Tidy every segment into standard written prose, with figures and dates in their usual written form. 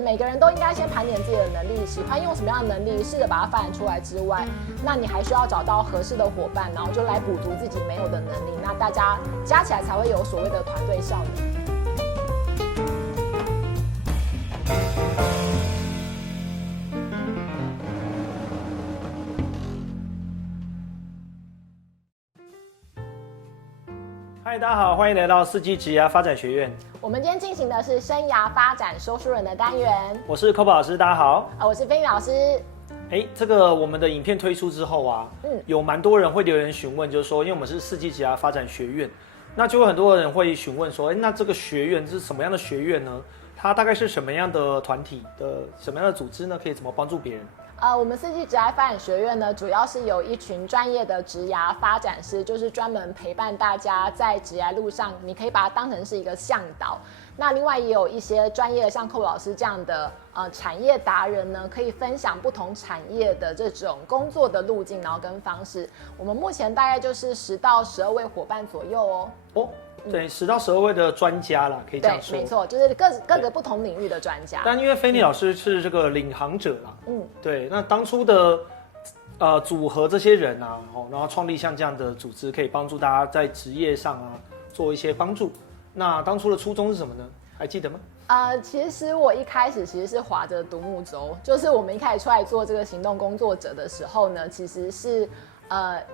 每个人都应该先盘点自己的能力，喜欢用什么样的能力，试着把它发展出来之外，那你还需要找到合适的伙伴，然后就来补足自己没有的能力，那大家加起来才会有所谓的团队效能。嗨，大家好，欢迎来到4G职涯发展学院。我们今天进行的是生涯发展说书人的单元。我是 Cobo 老师，大家好。我是菲米老师。这个我们的影片推出之后啊，有蛮多人会留言询问，就是说，因为我们是4G职涯发展学院，那就有很多人会询问说，那这个学院是什么样的学院呢？它大概是什么样的团体的什么样的组织呢？可以怎么帮助别人？我们4G职涯发展学院呢，主要是由一群专业的职涯发展师，就是专门陪伴大家在职涯路上，你可以把它当成是一个向导。那另外也有一些专业的，像寇老师这样的产业达人呢，可以分享不同产业的这种工作的路径，然后跟方式。我们目前大概就是10到12位伙伴左右哦。对，10到12位的专家啦，可以这样说。对，没错，就是各个不同领域的专家。但因为菲尼老师是这个领航者啦，对，那当初的组合这些人啊，然后创立像这样的组织，可以帮助大家在职业上啊做一些帮助。那当初的初衷是什么呢？还记得吗？其实我一开始是划着独木舟，就是我们一开始出来做这个行动工作者的时候呢，其实是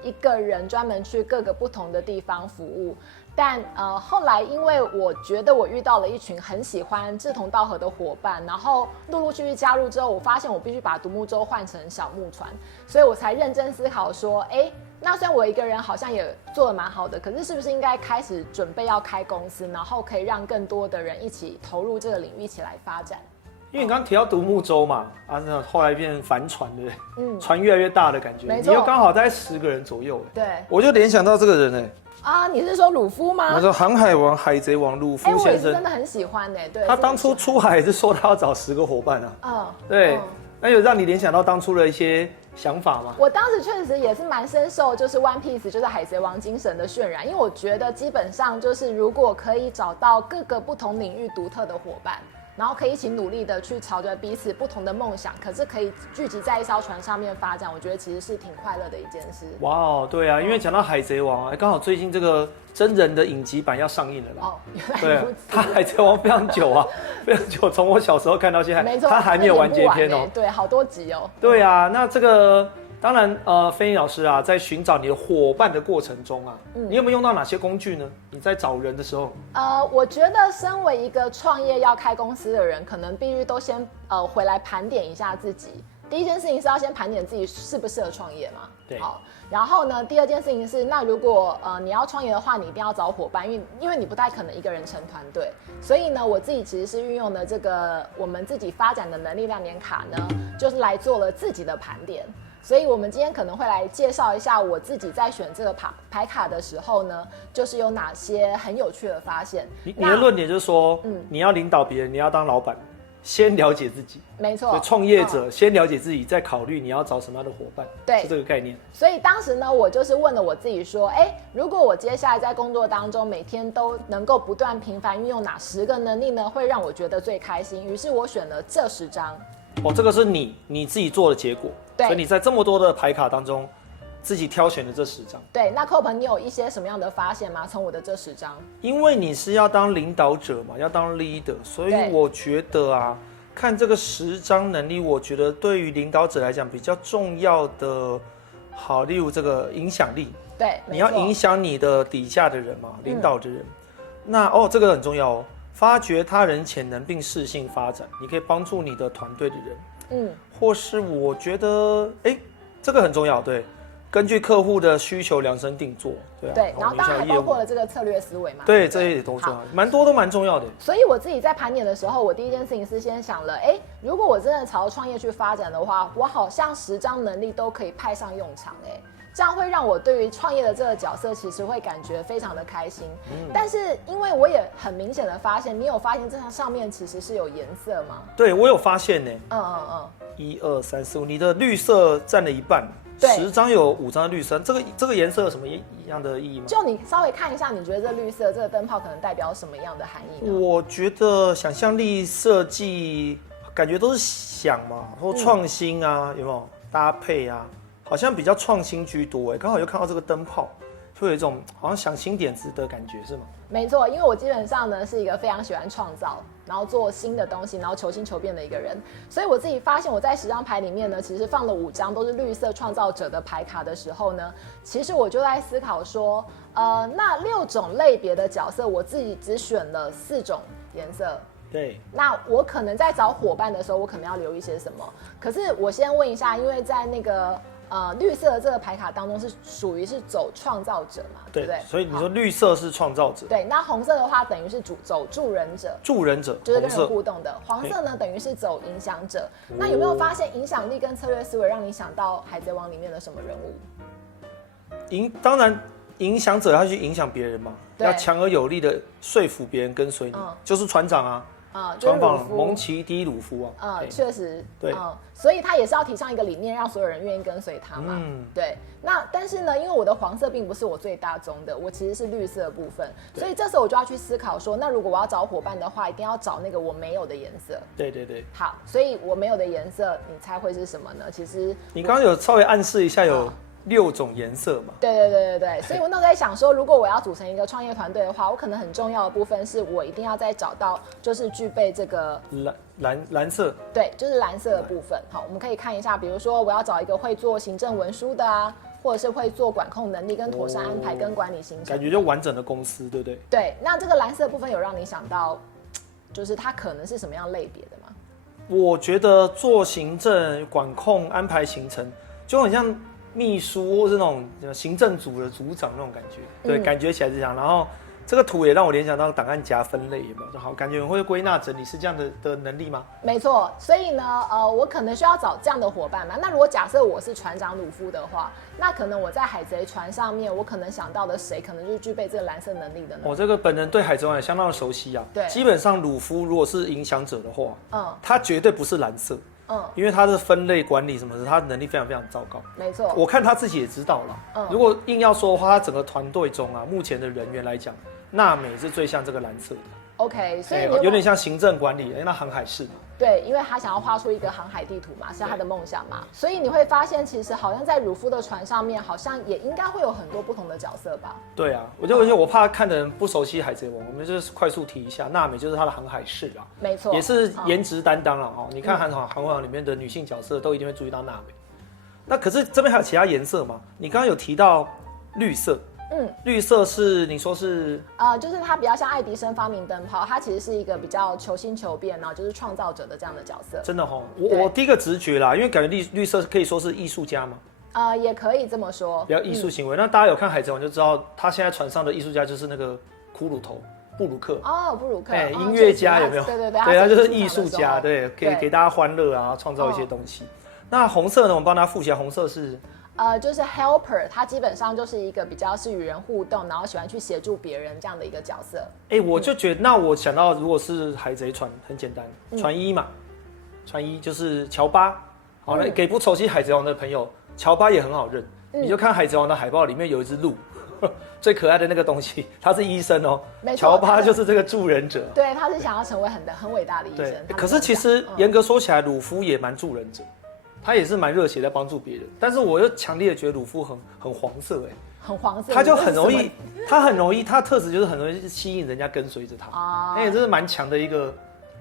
一个人专门去各个不同的地方服务。但后来因为我觉得我遇到了一群很喜欢志同道合的伙伴，然后陆陆续续加入之后，我发现我必须把独木舟换成小木船，所以我才认真思考说，那虽然我一个人好像也做得蛮好的，可是是不是应该开始准备要开公司，然后可以让更多的人一起投入这个领域，一起来发展？因为你刚刚提到独木舟嘛，那后来变帆船，对不对？船越来越大的感觉，你又刚好大概10个人左右，对，我就联想到这个人你是说鲁夫吗？他说航海王、海贼王鲁夫先生，我也是真的很喜欢对。他当初出海也是说他要找10个伙伴对，那有让你联想到当初的一些想法吗？我当时确实也是蛮深受，就是 One Piece 就是海贼王精神的渲染，因为我觉得基本上就是如果可以找到各个不同领域独特的伙伴，然后可以一起努力的去朝着彼此不同的梦想，可是可以聚集在一艘船上面发展，我觉得其实是挺快乐的一件事。哇对啊，因为讲到海贼王刚好最近这个真人的影集版要上映了啦。原来如此。他海贼王非常久啊，非常久，从我小时候看到现在，没错，他还没有完结篇对，好多集对啊，那这个当然菲尼老师啊，在寻找你的伙伴的过程中啊，你有没有用到哪些工具呢？你在找人的时候，我觉得身为一个创业要开公司的人，可能必须都先回来盘点一下自己。第一件事情是要先盘点自己适不适合创业嘛。对。好，然后呢，第二件事情是，那如果你要创业的话，你一定要找伙伴，因为你不太可能一个人成团队。所以呢，我自己其实是运用的这个我们自己发展的能力量点卡呢，就是来做了自己的盘点。所以我们今天可能会来介绍一下我自己在选这个牌卡的时候呢，就是有哪些很有趣的发现。你的论点就是说，你要领导别人，你要当老板，先了解自己。没错，创业者先了解自己，再考虑你要找什么样的伙伴。对，是这个概念。所以当时呢，我就是问了我自己说，如果我接下来在工作当中每天都能够不断频繁运用哪10个能力呢，会让我觉得最开心？于是我选了这10张。这个是你自己做的结果，对，所以你在这么多的牌卡当中，自己挑选的这10张。对，那 Copen 你有一些什么样的发现吗？从我的这10张，因为你是要当领导者嘛，要当 leader， 所以我觉得看这个10张能力，我觉得对于领导者来讲比较重要的，好，例如这个影响力，对，你要影响你的底下的人嘛，领导的人，那这个很重要哦。发掘他人潜能并适性发展，你可以帮助你的团队的人，或是我觉得，这个很重要，对，根据客户的需求量身定做，对，然后当然还包括了这个策略思维嘛，对，这些也都重要，蛮多都蛮重要的。所以我自己在盘点的时候，我第一件事情是先想了，如果我真的朝创业去发展的话，我好像10张能力都可以派上用场，这样会让我对于创业的这个角色其实会感觉非常的开心。但是因为我也很明显的发现，你有发现这上面其实是有颜色吗？对，我有发现呢。1、2、3、4、5，你的绿色占了一半，10张有5张的绿色，这个颜色有什么一样的意义吗？就你稍微看一下，你觉得这绿色这个灯泡可能代表什么样的含义呢？我觉得想象力设计感觉都是想嘛，或创新啊，有没有搭配啊？好像比较创新居多哎，刚好又看到这个灯泡，会有一种好像想新点子的感觉，是吗？没错，因为我基本上呢是一个非常喜欢创造，然后做新的东西，然后求新求变的一个人，所以我自己发现我在10张牌里面呢，其实放了5张都是绿色创造者的牌卡的时候呢，其实我就在思考说，那6种类别的角色，我自己只选了4种颜色。对，那我可能在找伙伴的时候，我可能要留一些什么？可是我先问一下，因为在那个绿色的这个牌卡当中是属于是走创造者嘛，对不对？所以你说绿色是创造者，对，那红色的话等于是走助人者，助人者就是跟人互动的。黄色呢等于是走影响者。那有没有发现影响力跟策略思维让你想到海贼王里面的什么人物？当然影响者要去影响别人嘛，要强而有力的说服别人跟随你，就是船长啊。就是船长蒙奇 D 鲁夫啊，确实，对，所以他也是要提倡一个理念，让所有人愿意跟随他嘛，对。那但是呢，因为我的黄色并不是我最大宗的，我其实是绿色的部分，所以这时候我就要去思考说，那如果我要找伙伴的话，一定要找那个我没有的颜色。对对对。好，所以我没有的颜色，你猜会是什么呢？其实你刚刚有稍微暗示一下有6种颜色嘛？对，所以我那时候在想说，如果我要组成一个创业团队的话，我可能很重要的部分是我一定要再找到就是具备这个蓝色，对，就是蓝色的部分。好，我们可以看一下，比如说我要找一个会做行政文书的啊，或者是会做管控能力跟妥善安排跟管理行程，感觉就完整的公司，对不对？对，那这个蓝色的部分有让你想到，就是它可能是什么样类别的吗？我觉得做行政、管控、安排行程，就很像秘书或是那种行政组的组长那种感觉，对，感觉起来是这样。然后这个图也让我联想到档案夹分类，有没有？好，感觉会归纳整理，是这样的能力吗？没错，所以呢，我可能需要找这样的伙伴嘛。那如果假设我是船长鲁夫的话，那可能我在海贼船上面，我可能想到的谁，可能就是具备这个蓝色能力的呢？我这个本人对海贼王也相当的熟悉啊。对，基本上鲁夫如果是影响者的话，他绝对不是蓝色。因为他的分类管理什么的，他的能力非常非常糟糕。没错，我看他自己也知道了。如果硬要说的话，他整个团队中啊，目前的人员来讲，娜美是最像这个蓝色的。OK， 所以有点像行政管理，那航海士。对，因为他想要画出一个航海地图嘛，是他的梦想嘛，所以你会发现，其实好像在鲁夫的船上面，好像也应该会有很多不同的角色吧？对啊，我怕看的人不熟悉海贼王，我们就是快速提一下，娜美就是他的航海士啊，没错，也是颜值担当了哈。你看航海王里面的女性角色，都一定会注意到娜美。那可是这边还有其他颜色吗？你刚刚有提到绿色。绿色是你说是就是它比较像爱迪生发明灯泡，它其实是一个比较求新求变，然后就是创造者的这样的角色。真的我第一个直觉啦，因为感觉绿色可以说是艺术家嘛。也可以这么说，比较艺术行为。那大家有看海贼王就知道，他现在船上的艺术家就是那个骷髅头布鲁克。布鲁克，音乐家有没有？对，他就是艺术家，对，给大家欢乐啊，创造一些东西。那红色呢？我们帮他复习，红色是。就是 helper， 他基本上就是一个比较是与人互动，然后喜欢去协助别人这样的一个角色。我就觉得，那我想到，如果是海贼船，很简单，船医嘛，船医就是乔巴。好，那给不熟悉海贼王的朋友，乔巴也很好认，你就看海贼王的海报里面有一只鹿，最可爱的那个东西，他是医生哦。乔巴就是这个助人者。对，他是想要成为很伟大的医生。可是其实严格说起来，鲁夫也蛮助人者。他也是蛮热血在帮助别人，但是我又强烈的觉得鲁夫很黄色很黄色，他就很容易，他的特质就是很容易吸引人家跟随着他，那也真是蛮强的一个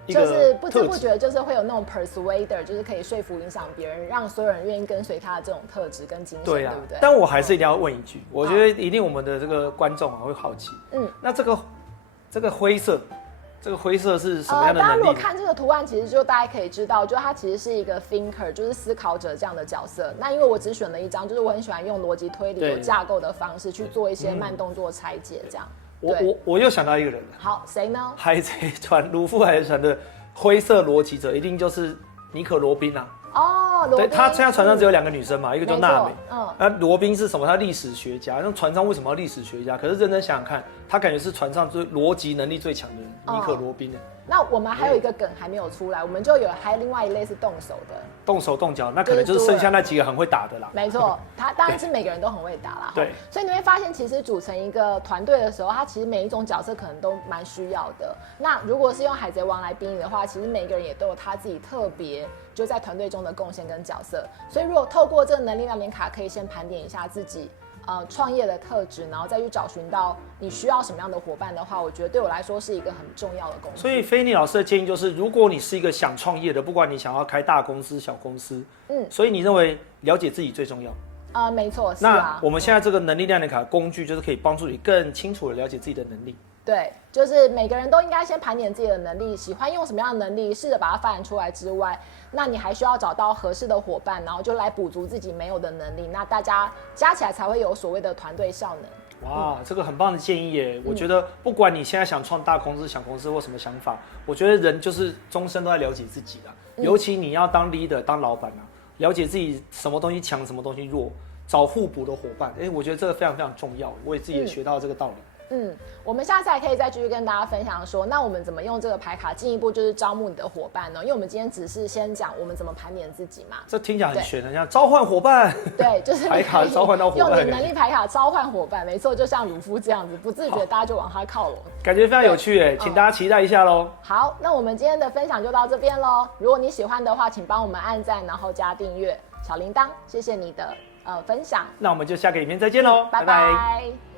就是不知不觉就是会有那种 persuader， 就是可以说服影响别人，让所有人愿意跟随他的这种特质跟精神，对不对？但我还是一定要问一句，我觉得一定我们的这个观众会好奇，那这个灰色。这个灰色是什么样的能力？大家如果看这个图案，其实就大家可以知道，就它其实是一个 thinker， 就是思考者这样的角色。那因为我只选了一张，就是我很喜欢用逻辑推理有架构的方式去做一些慢动作拆解，这样。我又想到一个人了。好，谁呢？海贼船鲁夫海贼船的灰色逻辑者一定就是尼可罗宾啊。对，他现在船上只有2个女生嘛，一个叫娜美。那罗宾是什么？他历史学家。那船上为什么要历史学家？可是认真想想看，他感觉是船上最逻辑能力最强的人，尼可罗宾。那我们还有一个梗还没有出来，我们就还有另外一类是动手的，动手动脚，那可能就是剩下那几个很会打的啦。没错，他当然是每个人都很会打啦。对，所以你会发现，其实组成一个团队的时候，他其实每一种角色可能都蛮需要的。那如果是用海贼王来比拟的话，其实每个人也都有他自己特别就在团队中的贡献跟角色。所以如果透过这个能力量点卡，可以先盘点一下自己。创业的特质，然后再去找寻到你需要什么样的伙伴的话，我觉得对我来说是一个很重要的工具。所以菲尼老师的建议就是，如果你是一个想创业的，不管你想要开大公司、小公司，所以你认为了解自己最重要。没错，是啊。那我们现在这个能力量点卡工具，就是可以帮助你更清楚的了解自己的能力。对，就是每个人都应该先盘点自己的能力，喜欢用什么样的能力，试着把它发展出来之外，那你还需要找到合适的伙伴，然后就来补足自己没有的能力，那大家加起来才会有所谓的团队效能。哇，这个很棒的建议耶！我觉得不管你现在想创大公司、小公司或什么想法，我觉得人就是终身都在了解自己啦。尤其你要当 leader、当老板啊，了解自己什么东西强、什么东西弱，找互补的伙伴。我觉得这个非常非常重要。我也自己也学到这个道理。我们下次还可以再继续跟大家分享说，那我们怎么用这个牌卡进一步就是招募你的伙伴呢？因为我们今天只是先讲我们怎么盘点自己嘛。这听起来很玄的，像召唤伙伴。对，就是牌卡召唤到伙伴，用你能力牌卡召唤伙伴，没错，就像鲁夫这样子，不自觉大家就往他靠拢，感觉非常有趣耶，请大家期待一下喽。好，那我们今天的分享就到这边喽。如果你喜欢的话，请帮我们按赞，然后加订阅小铃铛，谢谢你的分享。那我们就下个影片再见喽，拜拜。